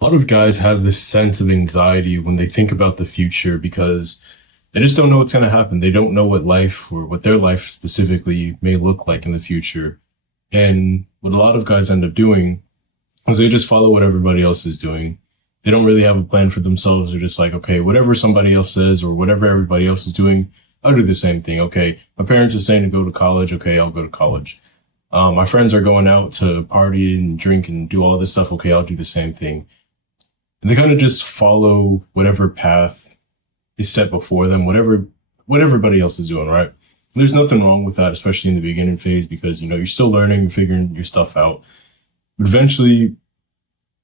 A lot of guys have this sense of anxiety when they think about the future because they just don't know what's going to happen. They don't know what life or what their life specifically may look like in the future. And what a lot of guys end up doing is they just follow what everybody else is doing. They don't really have a plan for themselves. They're just like, okay, whatever somebody else says or whatever everybody else is doing, I'll do the same thing. Okay, my parents are saying to go to college. Okay, I'll go to college. My friends are going out to party and drink and do all this stuff. Okay, I'll do the same thing. And they kind of just follow whatever path is set before them, what everybody else is doing, right? There's nothing wrong with that, especially in the beginning phase, because, you're still learning, you're figuring your stuff out. But eventually,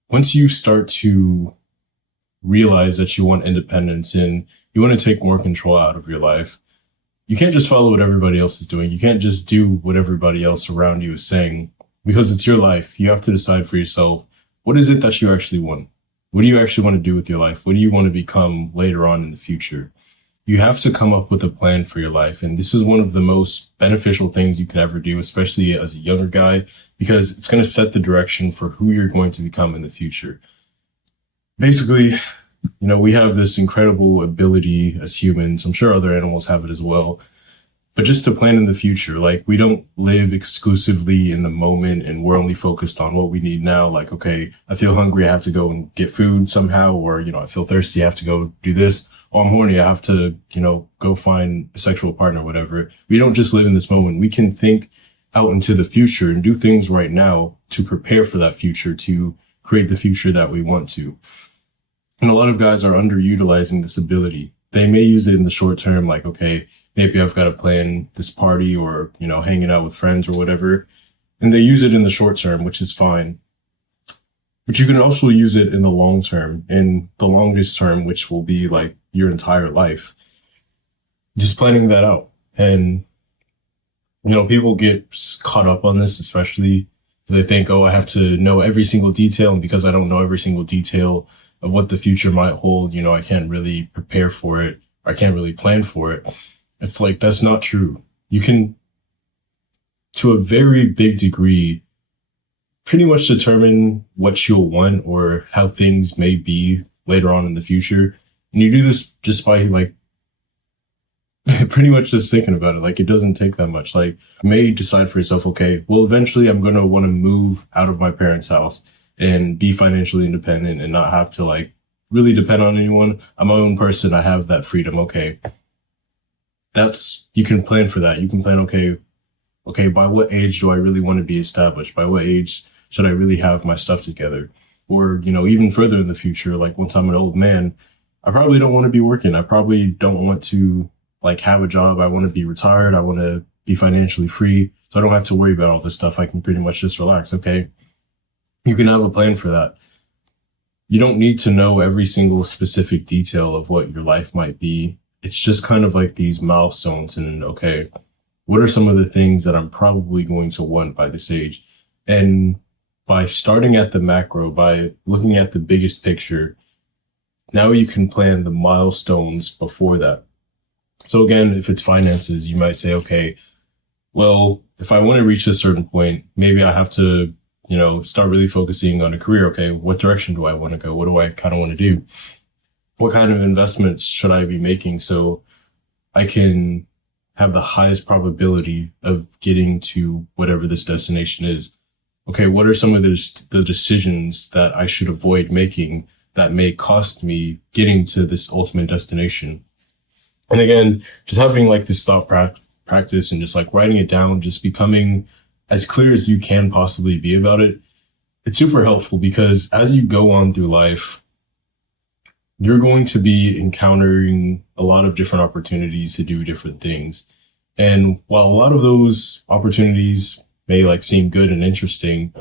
once you start to realize that you want independence and you want to take more control out of your life, you can't just follow what everybody else is doing. You can't just do what everybody else around you is saying, because it's your life. You have to decide for yourself, what is it that you actually want? What do you actually want to do with your life? What do you want to become later on in the future? You have to come up with a plan for your life. And this is one of the most beneficial things you can ever do, especially as a younger guy, because it's going to set the direction for who you're going to become in the future. Basically, we have this incredible ability as humans. I'm sure other animals have it as well. But just to plan in the future, like, we don't live exclusively in the moment and we're only focused on what we need now. Like, okay, I feel hungry, I have to go and get food somehow, or, I feel thirsty, I have to go do this. Or I'm horny, I have to, go find a sexual partner, whatever. We don't just live in this moment. We can think out into the future and do things right now to prepare for that future, to create the future that we want to. And a lot of guys are underutilizing this ability. They may use it in the short term, like, okay, maybe I've got to plan this party or, hanging out with friends or whatever. And they use it in the short term, which is fine. But you can also use it in the long term, in the longest term, which will be like your entire life. Just planning that out. And, people get caught up on this, especially because they think, oh, I have to know every single detail. And because I don't know every single detail of what the future might hold, I can't really prepare for it. Or I can't really plan for it. It's like, that's not true. You can, to a very big degree, pretty much determine what you'll want or how things may be later on in the future. And you do this just by, like, pretty much just thinking about it. Like, it doesn't take that much. Like, you may decide for yourself, okay, well, eventually I'm going to want to move out of my parents' house and be financially independent and not have to, like, really depend on anyone. I'm my own person. I have that freedom. Okay. You can plan for that. You can plan, okay, by what age do I really want to be established? By what age should I really have my stuff together? Or, even further in the future, like, once I'm an old man, I probably don't want to be working. I probably don't want to, like, have a job. I want to be retired. I want to be financially free. So I don't have to worry about all this stuff. I can pretty much just relax. Okay. You can have a plan for that. You don't need to know every single specific detail of what your life might be. It's just kind of like these milestones and, okay, what are some of the things that I'm probably going to want by this age? And by starting at the macro, by looking at the biggest picture, now you can plan the milestones before that. So again, if it's finances, you might say, okay, well, if I want to reach a certain point, maybe I have to, start really focusing on a career. Okay, what direction do I want to go? What do I kind of want to do? What kind of investments should I be making so I can have the highest probability of getting to whatever this destination is? Okay, what are some of the decisions that I should avoid making that may cost me getting to this ultimate destination? And again, just having like this thought practice and just like writing it down, just becoming as clear as you can possibly be about it. It's super helpful because as you go on through life, you're going to be encountering a lot of different opportunities to do different things. And while a lot of those opportunities may like seem good and interesting,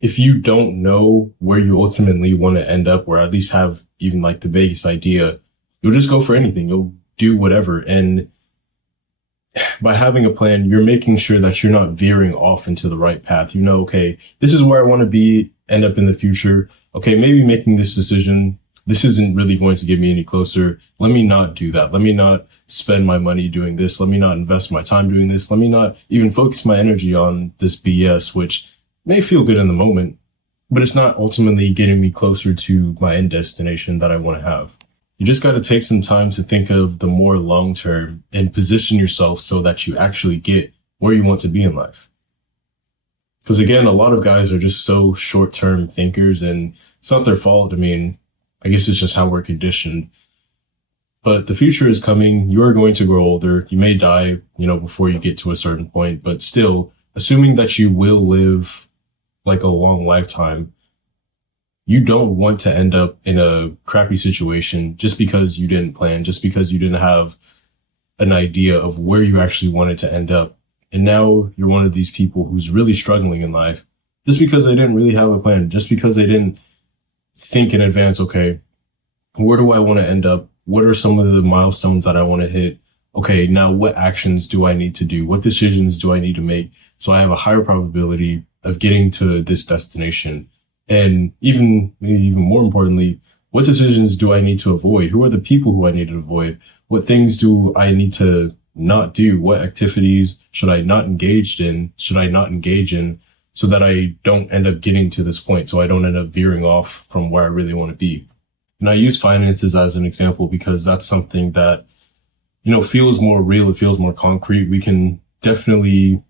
if you don't know where you ultimately want to end up, or at least have even like the vaguest idea, you'll just go for anything. You'll do whatever. And by having a plan, you're making sure that you're not veering off into the right path. Okay, this is where I want to end up in the future. Okay, maybe making this decision, this isn't really going to get me any closer. Let me not do that. Let me not spend my money doing this. Let me not invest my time doing this. Let me not even focus my energy on this BS, which may feel good in the moment, but it's not ultimately getting me closer to my end destination that I want to have. You just got to take some time to think of the more long term and position yourself so that you actually get where you want to be in life. Because again, a lot of guys are just so short term thinkers, and it's not their fault. I mean, I guess it's just how we're conditioned. But the future is coming. You are going to grow older. You may die, before you get to a certain point, but still, assuming that you will live like a long lifetime, you don't want to end up in a crappy situation just because you didn't plan, just because you didn't have an idea of where you actually wanted to end up. And now you're one of these people who's really struggling in life just because they didn't really have a plan, just because they didn't think in advance, okay, where do I want to end up? What are some of the milestones that I want to hit? Okay, now what actions do I need to do? What decisions do I need to make so I have a higher probability of getting to this destination? And maybe even more importantly, what decisions do I need to avoid? Who are the people who I need to avoid? What things do I need to not do? What activities should I not engage in so that I don't end up getting to this point, so I don't end up veering off from where I really want to be? And I use finances as an example because that's something that, feels more real. It feels more concrete. We can definitely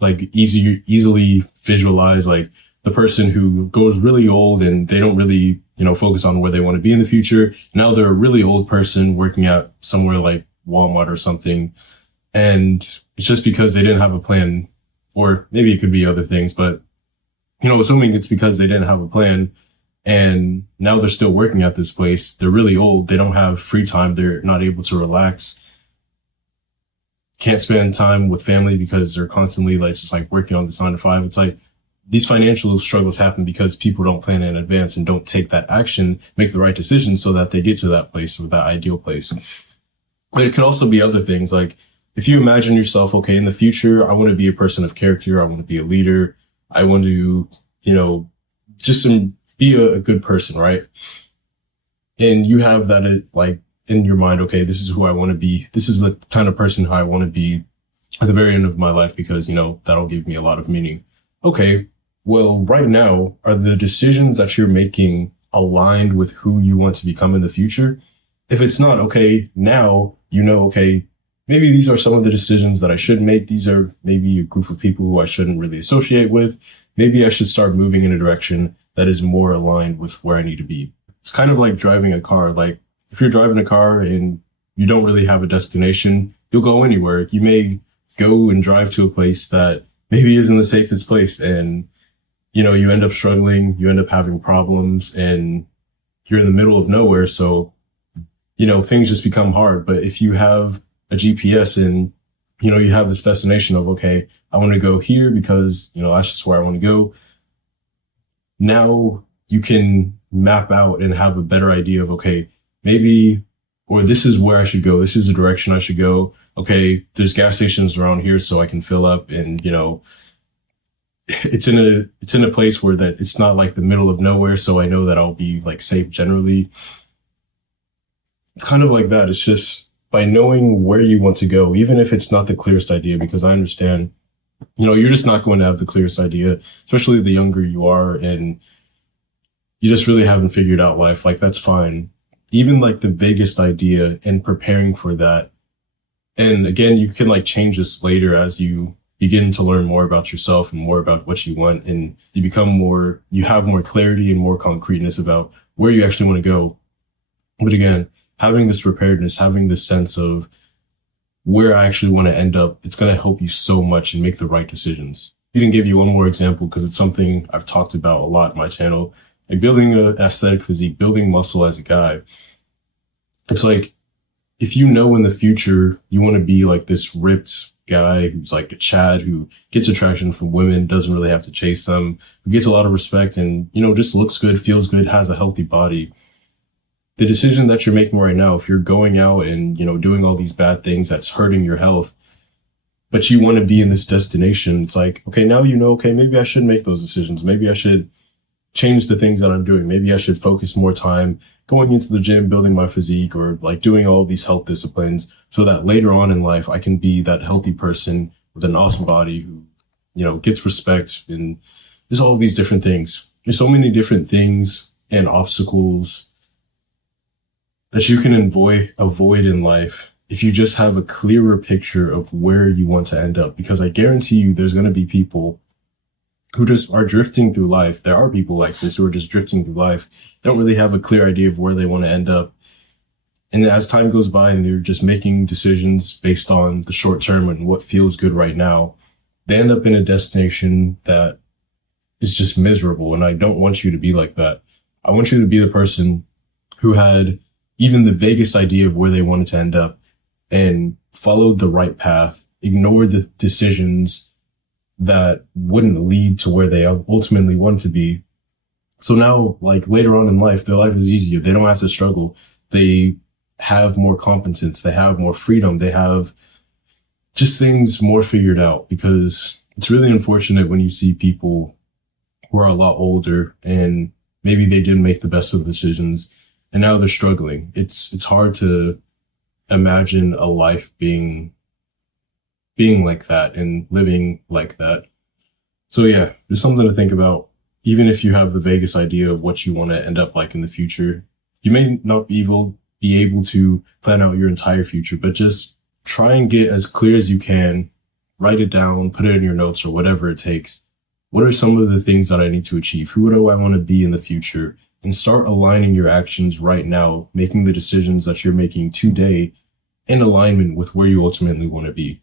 easily visualize the person who goes really old and they don't really, focus on where they want to be in the future. Now they're a really old person working at somewhere like Walmart or something. And it's just because they didn't have a plan, or maybe it could be other things, but, assuming it's because they didn't have a plan and now they're still working at this place. They're really old. They don't have free time. They're not able to relax. Can't spend time with family because they're constantly working on this 9 to 5. It's these financial struggles happen because people don't plan in advance and don't take that action, make the right decisions so that they get to that place or that ideal place. But it could also be other things. If you imagine yourself, okay, in the future, I want to be a person of character. I want to be a leader. I want to, just be a good person, right? And you have that in your mind, okay, this is who I want to be. This is the kind of person who I want to be at the very end of my life because, that'll give me a lot of meaning. Okay, well, right now, are the decisions that you're making aligned with who you want to become in the future? If it's not, okay, now, okay, maybe these are some of the decisions that I should make. These are maybe a group of people who I shouldn't really associate with. Maybe I should start moving in a direction that is more aligned with where I need to be. It's kind of like driving a car. If you're driving a car and you don't really have a destination, you'll go anywhere. You may go and drive to a place that maybe isn't the safest place. And, you end up struggling, you end up having problems, and you're in the middle of nowhere. So, things just become hard. But if you have a GPS and, you have this destination of, okay, I want to go here because, that's just where I want to go. Now you can map out and have a better idea of, okay, maybe, or this is where I should go. This is the direction I should go. Okay, there's gas stations around here so I can fill up, and, it's in a place where that it's not the middle of nowhere. So I know that I'll be safe generally. It's kind of like that. It's just by knowing where you want to go, even if it's not the clearest idea, because I understand, you're just not going to have the clearest idea, especially the younger you are and you just really haven't figured out life. That's fine. Even the vaguest idea and preparing for that. And again, you can change this later as you begin to learn more about yourself and more about what you want. And you have more clarity and more concreteness about where you actually want to go. But again, having this preparedness, having this sense of where I actually want to end up, it's going to help you so much and make the right decisions. I can give you one more example because it's something I've talked about a lot on my channel. Building an aesthetic physique, building muscle as a guy. It's if in the future you want to be this ripped guy who's a Chad who gets attraction from women, doesn't really have to chase them, who gets a lot of respect and, just looks good, feels good, has a healthy body. The decision that you're making right now, if you're going out and, doing all these bad things that's hurting your health, but you want to be in this destination, it's okay, now okay, maybe I should make those decisions. Maybe I should change the things that I'm doing. Maybe I should focus more time going into the gym, building my physique, or doing all these health disciplines so that later on in life, I can be that healthy person with an awesome body who, gets respect and there's all these different things. there's so many different things and obstacles that you can avoid in life if you just have a clearer picture of where you want to end up. Because I guarantee you there's going to be people who just are drifting through life. There are people like this who are just drifting through life. They don't really have a clear idea of where they want to end up. And as time goes by and they're just making decisions based on the short term and what feels good right now, they end up in a destination that is just miserable. And I don't want you to be like that. I want you to be the person who had even the vaguest idea of where they wanted to end up and followed the right path, ignored the decisions that wouldn't lead to where they ultimately want to be. So now, like later on in life, their life is easier. They don't have to struggle. They have more competence. They have more freedom. They have just things more figured out, because it's really unfortunate when you see people who are a lot older and maybe they didn't make the best of decisions and now they're struggling. It's hard to imagine a life being like that and living like that. So yeah, there's something to think about. Even if you have the vaguest idea of what you want to end up like in the future, you may not be able to plan out your entire future, but just try and get as clear as you can. Write it down, put it in your notes or whatever it takes. What are some of the things that I need to achieve? Who do I want to be in the future? And start aligning your actions right now, making the decisions that you're making today in alignment with where you ultimately want to be.